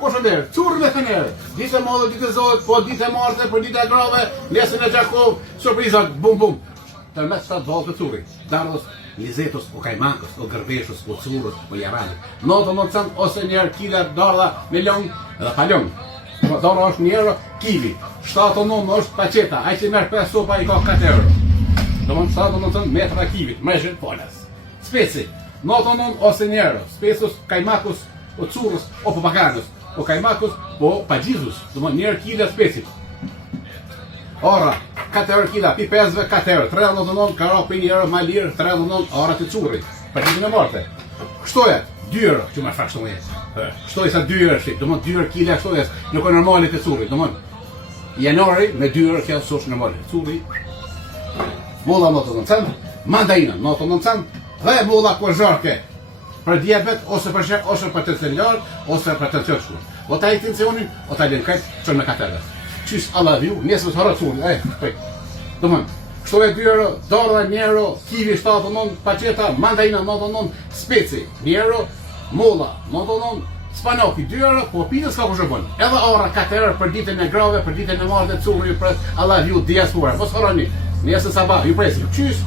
Po shënderë, curë me kënerë, ditë e modë, ditë e zotë, po ditë e marte, për ditë e grave, nesën e Gjakov, surprizat, bum bum. Tërmet 7 valë të curi, dardhës, lizetos, o kajmakës, o gërbeshës, o curës, o jaranit. 99 cent ose njerë kila dardha me lëngë dhe pa lëngë. Dardha është njerë kili, 79 është paqeta, ai që merë 5 sopa i ka 4 euro. Do më 79 cent metra kivit, mrejshën polas. Speci, 99 ose njerë, spesus, kajmakës, o curës, o papaganës. O kajmakës, po pagjizus, do më njerë kila specit. Ora, 4 euro kila, pi 5-ve 4 euro, 3,99 karo për 1 euro ma lirë, 3,99 ora të curi, për gjithin e marte. Kështojat, 2 euro, që më frak shto jetë. Kështoj sa 2 euro shqip, do më 2 euro kila kështojat, nuk e normalit të curi, do më. Janori me 2 euro kja sosh normalit, curi. Molla 99 cent, mandarina 99 cent, dhe molla kozharke. Për diabet, ose për shek, ose për tension lartë, ose për tension shku. O ta i tensionin, o ta i linkajt, qënë me 4 euro. Qys Allah viu, nesë të harët curi, pek. Do mënë, kështu e 2 euro, dardha 1 euro, kivi 79, paqeta, mandarina 99, speci 1 euro, molla 99, spanoki 2 euro, po pinës ka për shërbën. Edhe ora 4 euro për ditën e grave, për ditën e marrë dhe curi, për Allah viu diaspora. Mos harani, nesë sabah, ju presim. Qys?